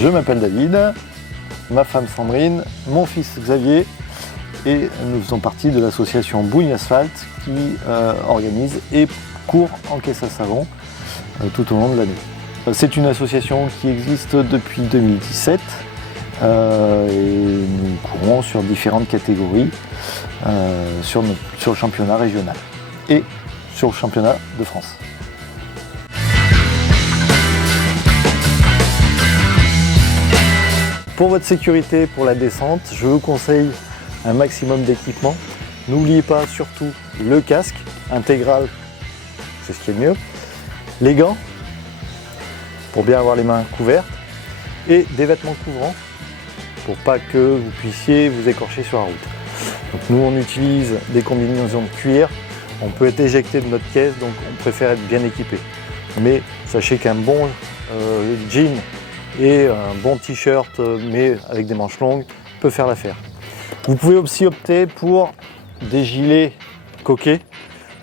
Je m'appelle David, ma femme Sandrine, mon fils Xavier et nous faisons partie de l'association Bougne Asphalte qui organise et court en caisse à savon tout au long de l'année. C'est une association qui existe depuis 2017 et nous courons sur différentes catégories sur le championnat régional et sur le championnat de France. Pour votre sécurité pour la descente, je vous conseille un maximum d'équipement. N'oubliez pas surtout le casque intégral, c'est ce qui est le mieux, les gants pour bien avoir les mains couvertes et des vêtements couvrants pour pas que vous puissiez vous écorcher sur la route. Donc nous on utilise des combinaisons de cuir, on peut être éjecté de notre caisse donc on préfère être bien équipé. Mais sachez qu'un bon jean et un bon t-shirt mais avec des manches longues peut faire l'affaire. Vous pouvez aussi opter pour des gilets coquets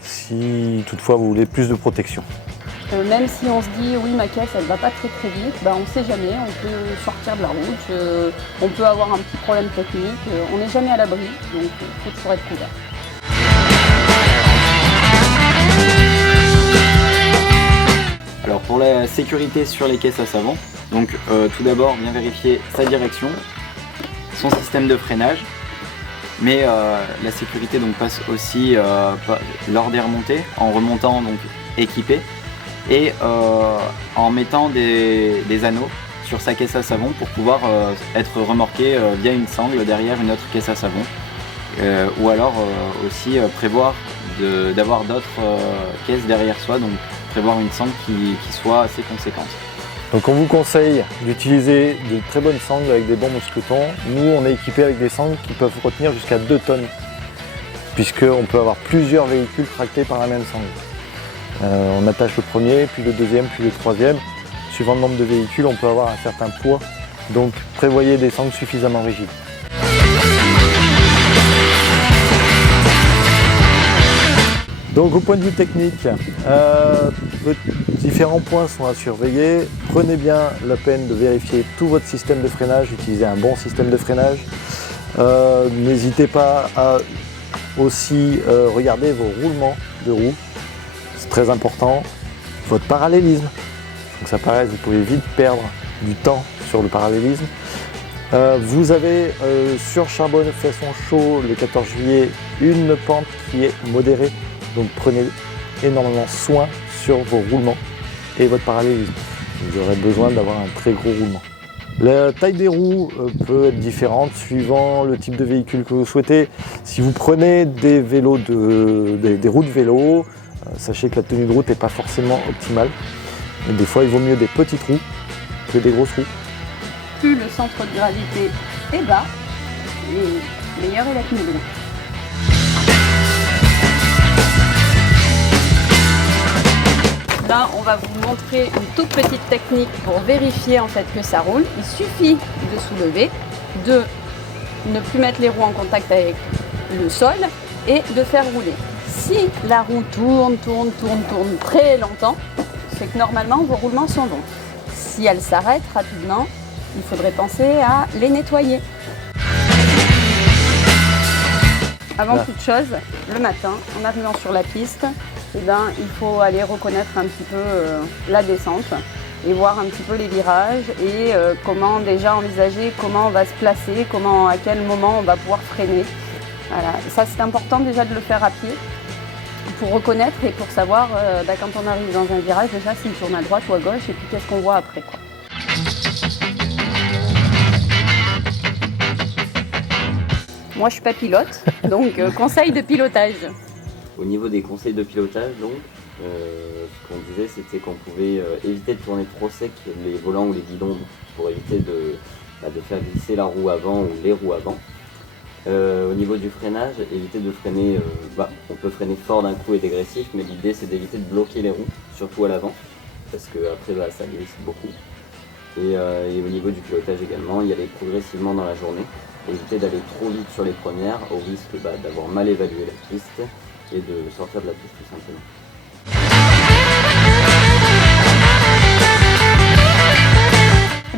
si toutefois vous voulez plus de protection. Même si on se dit oui ma caisse elle va pas très vite, on ne sait jamais, on peut sortir de la route, on peut avoir un petit problème technique, on n'est jamais à l'abri, donc il faut toujours être couvert. Alors pour la sécurité sur les caisses à savon, donc tout d'abord bien vérifier sa direction, son système de freinage, mais la sécurité donc passe aussi lors des remontées, en remontant donc équipé et en mettant des anneaux sur sa caisse à savon pour pouvoir être remorqué via une sangle derrière une autre caisse à savon, ou alors aussi prévoir d'avoir d'autres caisses derrière soi, donc prévoir une sangle qui soit assez conséquente. Donc on vous conseille d'utiliser de très bonnes sangles avec des bons mousquetons. Nous on est équipé avec des sangles qui peuvent retenir jusqu'à 2 tonnes puisqu'on peut avoir plusieurs véhicules tractés par la même sangle. On attache le premier, puis le deuxième, puis le troisième. Suivant le nombre de véhicules, on peut avoir un certain poids. Donc prévoyez des sangles suffisamment rigides. Donc au point de vue technique, différents points sont à surveiller. Prenez bien la peine de vérifier tout votre système de freinage, utilisez un bon système de freinage. N'hésitez pas à aussi regarder vos roulements de roues, c'est très important. Votre parallélisme, donc ça paraît, vous pouvez vite perdre du temps sur le parallélisme. Vous avez sur Charbonne Façon Chaud le 14 juillet une pente qui est modérée. Donc prenez énormément soin sur vos roulements et votre parallélisme. Vous aurez besoin d'avoir un très gros roulement. La taille des roues peut être différente suivant le type de véhicule que vous souhaitez. Si vous prenez des roues de vélo, sachez que la tenue de route n'est pas forcément optimale. Et des fois il vaut mieux des petites roues que des grosses roues. Plus le centre de gravité est bas, et meilleure est la tenue de route. Là, on va vous montrer une toute petite technique pour vérifier en fait que ça roule. Il suffit de soulever, de ne plus mettre les roues en contact avec le sol et de faire rouler. Si la roue tourne très longtemps, c'est que normalement vos roulements sont bons. Si elle s'arrête rapidement, il faudrait penser à les nettoyer. Avant toute chose, le matin, en arrivant sur la piste, il faut aller reconnaître un petit peu la descente et voir un petit peu les virages et comment déjà envisager comment on va se placer, à quel moment on va pouvoir freiner. Voilà. Ça c'est important déjà de le faire à pied pour reconnaître et pour savoir quand on arrive dans un virage déjà s'il tourne à droite ou à gauche et puis qu'est-ce qu'on voit après, quoi. Moi je suis pas pilote, donc conseil de pilotage. Au niveau des conseils de pilotage, donc, ce qu'on disait, c'était qu'on pouvait éviter de tourner trop sec les volants ou les guidons pour éviter de faire glisser la roue avant ou les roues avant. Au niveau du freinage, éviter de freiner, on peut freiner fort d'un coup et dégressif, mais l'idée c'est d'éviter de bloquer les roues, surtout à l'avant, parce qu'après ça glisse beaucoup. Et au niveau du pilotage également, y aller progressivement dans la journée, éviter d'aller trop vite sur les premières, au risque d'avoir mal évalué la piste et de sortir de la piste tout simplement.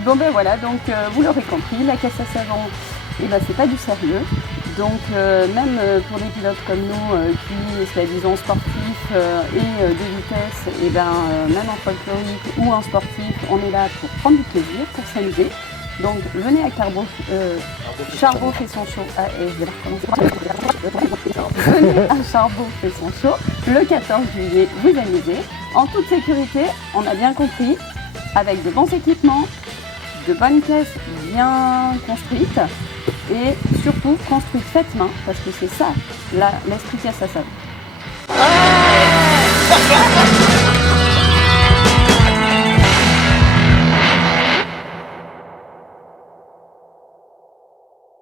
Bon ben voilà, donc vous l'aurez compris, la caisse à savon, eh ben, c'est pas du sérieux. Donc même pour des pilotes comme nous qui, soi-disant sportifs et de vitesse, et ben, même en folklorique ou en sportif, on est là pour prendre du plaisir, pour s'amuser. Donc venez à Charbot fait son show. Venez à Charbot fait son show le 14 juillet, vous amusez. En toute sécurité, on a bien compris, avec de bons équipements, de bonnes caisses bien construites et surtout construites faites main, parce que c'est ça l'esprit caisse à savon.